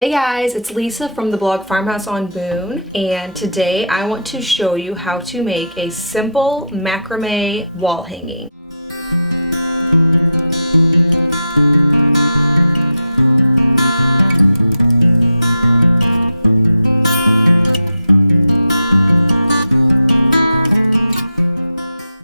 Hey guys, it's Lisa from the blog Farmhouse on Boone, and today I want to show you how to make a simple macrame wall hanging.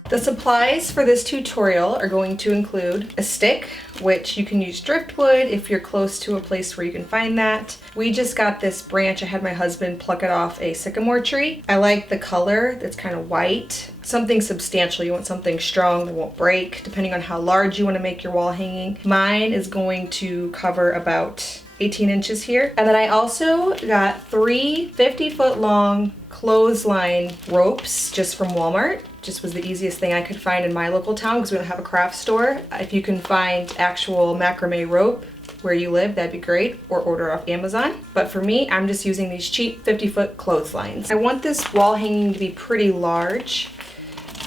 The supplies for this tutorial are going to include a stick, which you can use driftwood if you're close to a place where you can find that. We just got this branch. I had my husband pluck it off a sycamore tree. I like the color that's kind of white. Something substantial. You want something strong that won't break, depending on how large you want to make your wall hanging. Mine is going to cover about 18 inches here. And then I also got 3 50-foot long clothesline ropes just from Walmart. Just was the easiest thing I could find in my local town because we don't have a craft store. If you can find actual macrame rope where you live, that'd be great, or order off Amazon. But for me, I'm just using these cheap 50-foot clotheslines. I want this wall hanging to be pretty large.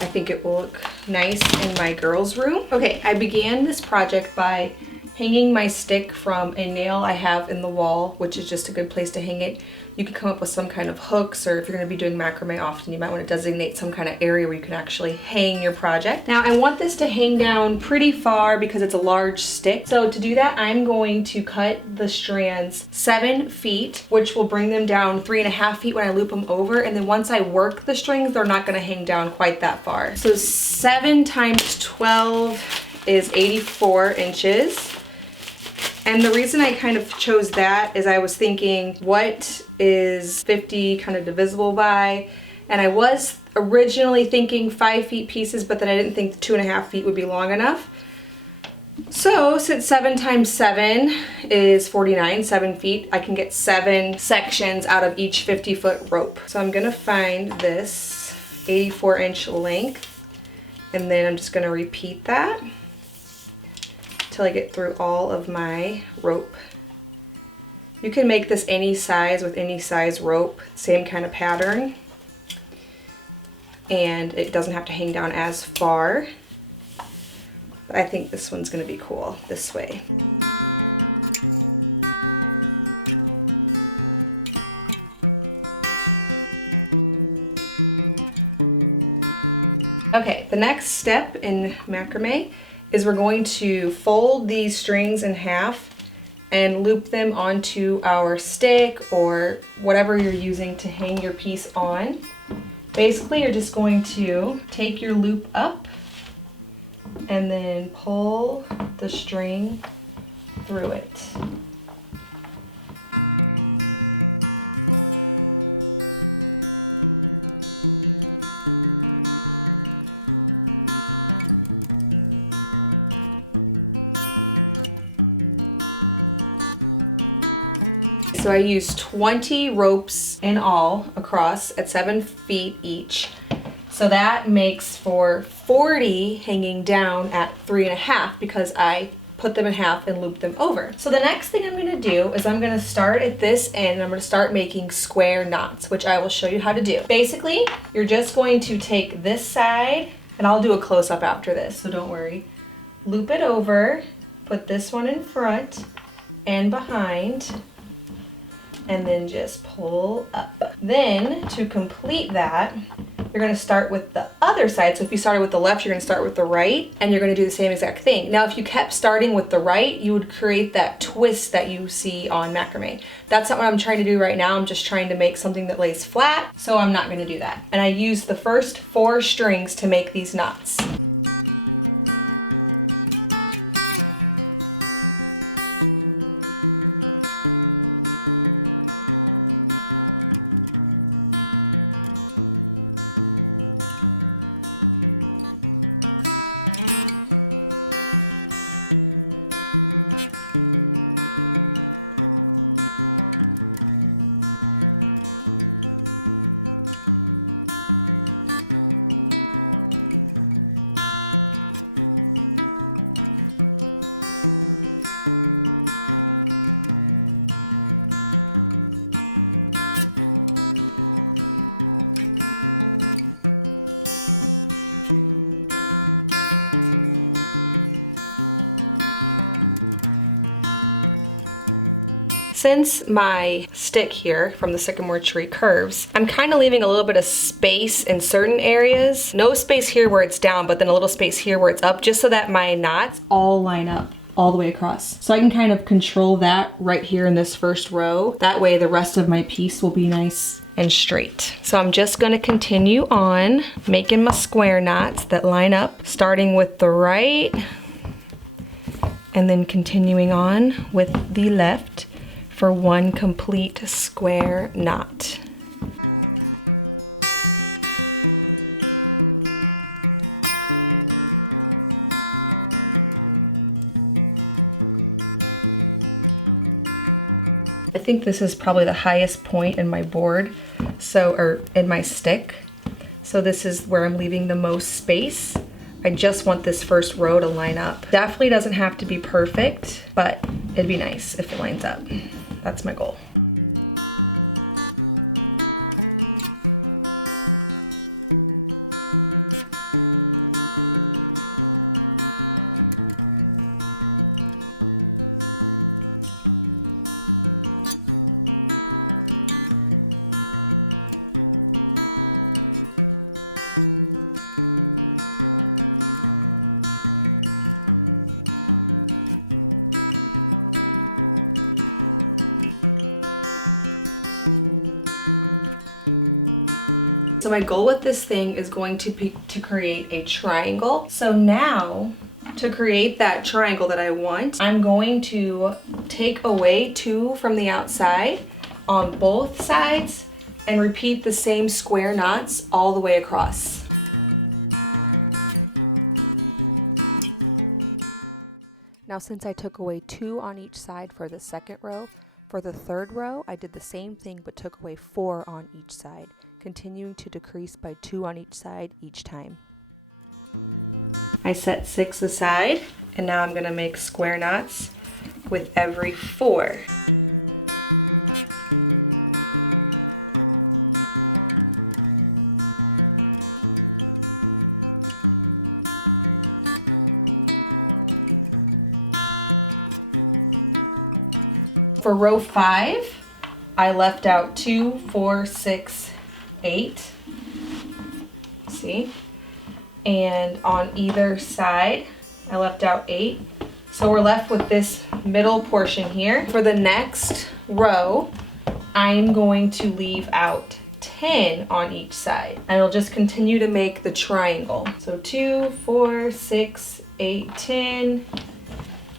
I think it will look nice in my girls' room. Okay, I began this project by hanging my stick from a nail I have in the wall, which is just a good place to hang it. You can come up with some kind of hooks, or if you're going to be doing macrame often, you might want to designate some kind of area where you can actually hang your project. Now I want this to hang down pretty far because it's a large stick. So to do that, I'm going to cut the strands 7 feet, which will bring them down 3.5 feet when I loop them over. And then once I work the strings, they're not going to hang down quite that far. So 7 times 12 is 84 inches. And the reason I kind of chose that is I was thinking, what is 50 kind of divisible by? And I was originally thinking 5 feet pieces, but then I didn't think 2.5 feet would be long enough. So since 7 times 7 is 49, 7 feet, I can get 7 sections out of each 50-foot rope. So I'm gonna find this 84-inch length, and then I'm just gonna repeat that until I get through all of my rope. You can make this any size with any size rope, same kind of pattern, and it doesn't have to hang down as far. But I think this one's gonna be cool this way. Okay, the next step in macrame is we're going to fold these strings in half and loop them onto our stick or whatever you're using to hang your piece on. Basically, you're just going to take your loop up and then pull the string through it. So I used 20 ropes in all across at 7 feet each. So that makes for 40 hanging down at 3.5 because I put them in half and looped them over. So the next thing I'm gonna do is I'm gonna start at this end and I'm gonna start making square knots, which I will show you how to do. Basically, you're just going to take this side, and I'll do a close-up after this, so don't worry. Loop it over, put this one in front and behind, and then just pull up. Then, to complete that, you're gonna start with the other side. So if you started with the left, you're gonna start with the right, and you're gonna do the same exact thing. Now, if you kept starting with the right, you would create that twist that you see on macrame. That's not what I'm trying to do right now. I'm just trying to make something that lays flat, so I'm not gonna do that. And I used the first 4 strings to make these knots. since my stick here from the sycamore tree curves, I'm kind of leaving a little bit of space in certain areas. No space here where it's down, but then a little space here where it's up, just so that my knots all line up all the way across. So I can kind of control that right here in this first row. That way the rest of my piece will be nice and straight. So I'm just gonna continue on making my square knots that line up, starting with the right and then continuing on with the left for one complete square knot. I think this is probably the highest point in my board, or in my stick. So this is where I'm leaving the most space. I just want this first row to line up. Definitely doesn't have to be perfect, but it'd be nice if it lines up. That's my goal. So my goal with this thing is going to be to create a triangle. So now, to create that triangle that I want, I'm going to take away 2 from the outside on both sides and repeat the same square knots all the way across. Now since I took away 2 on each side for the second row, for the third row, I did the same thing but took away 4 on each side, continuing to decrease by 2 on each side each time. I set 6 aside, and now I'm gonna make square knots with every 4. For row 5, I left out 2, 4, 6, 8. See? And on either side, I left out 8. So we're left with this middle portion here. For the next row, I'm going to leave out 10 on each side. And I'll just continue to make the triangle. So 2, 4, 6, 8, 10.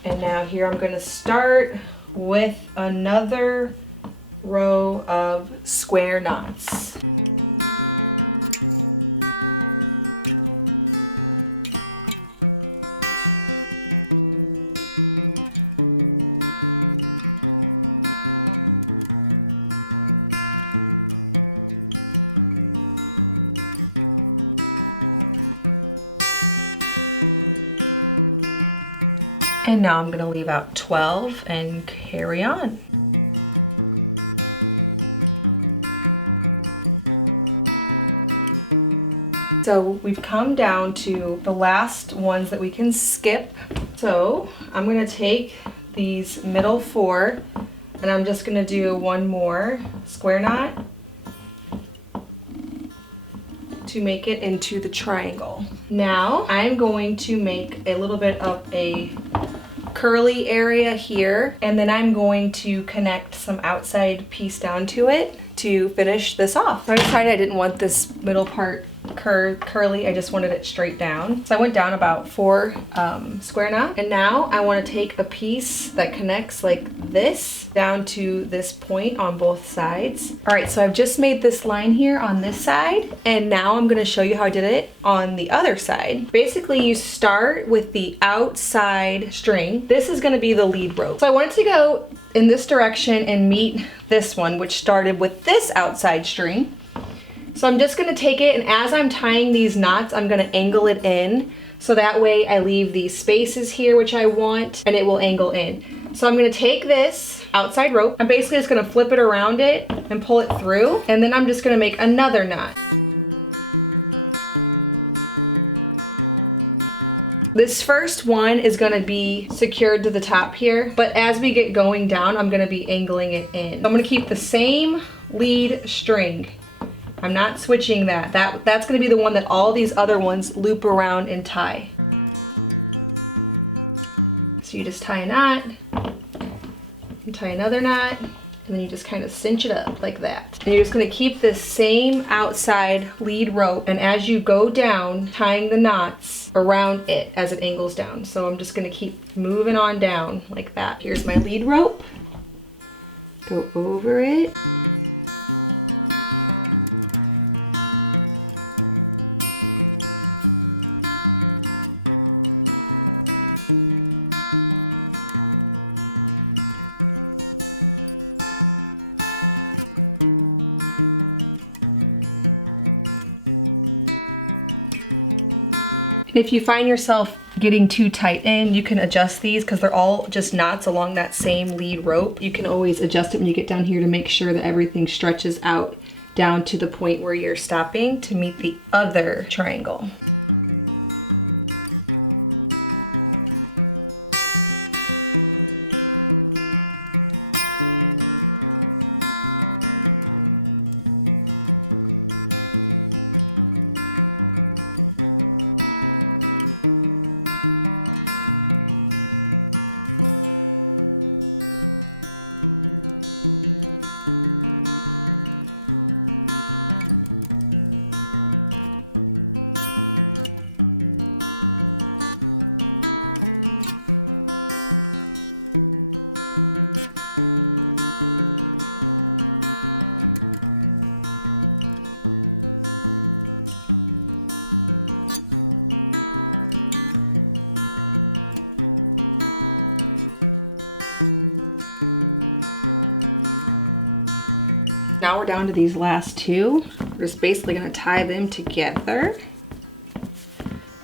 And now here I'm gonna start with another row of square knots. And now I'm gonna leave out 12 and carry on. So we've come down to the last ones that we can skip. So I'm gonna take these middle 4 and I'm just gonna do one more square knot to make it into the triangle. Now I'm going to make a little bit of a curly area here, and then I'm going to connect some outside piece down to it to finish this off. So I decided I didn't want this middle part curly, I just wanted it straight down. So I went down about 4 square knot, and now I want to take a piece that connects like this down to this point on both sides. All right, so I've just made this line here on this side, and now I'm going to show you how I did it on the other side. Basically, you start with the outside string. This is going to be the lead rope. So I wanted to go in this direction and meet this one, which started with this outside string. So I'm just gonna take it, and as I'm tying these knots, I'm gonna angle it in, so that way I leave these spaces here, which I want, and it will angle in. So I'm gonna take this outside rope, I'm basically just gonna flip it around it and pull it through, and then I'm just gonna make another knot. This first one is gonna be secured to the top here, but as we get going down, I'm gonna be angling it in. I'm gonna keep the same lead string. I'm not switching that. That's gonna be the one that all these other ones loop around and tie. So you just tie a knot, you tie another knot, and then you just kind of cinch it up like that. And you're just gonna keep this same outside lead rope, and as you go down, tying the knots around it as it angles down. So I'm just gonna keep moving on down like that. Here's my lead rope. Go over it. If you find yourself getting too tight in, you can adjust these because they're all just knots along that same lead rope. You can always adjust it when you get down here to make sure that everything stretches out down to the point where you're stopping to meet the other triangle. Now we're down to these last two. We're just basically gonna tie them together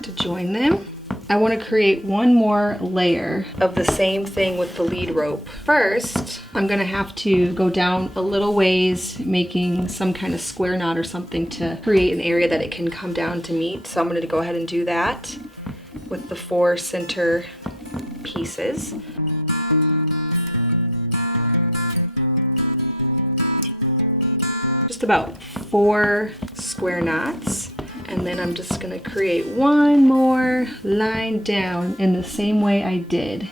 to join them. I wanna create one more layer of the same thing with the lead rope. First, I'm gonna have to go down a little ways, making some kind of square knot or something to create an area that it can come down to meet. So I'm gonna go ahead and do that with the 4 center pieces. Just about 4 square knots, and then I'm just gonna create one more line down in the same way I did.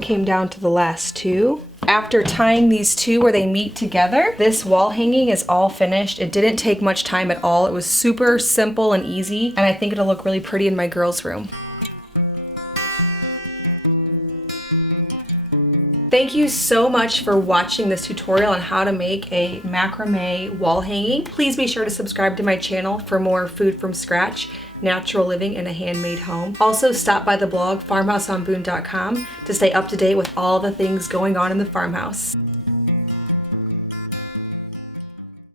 Came down to the last 2. After tying these 2 where they meet together, this wall hanging is all finished. It didn't take much time at all. It was super simple and easy, and I think it'll look really pretty in my girls' room. Thank you so much for watching this tutorial on how to make a macrame wall hanging. Please be sure to subscribe to my channel for more food from scratch, natural living in a handmade home. Also stop by the blog farmhouseonboone.com to stay up to date with all the things going on in the farmhouse.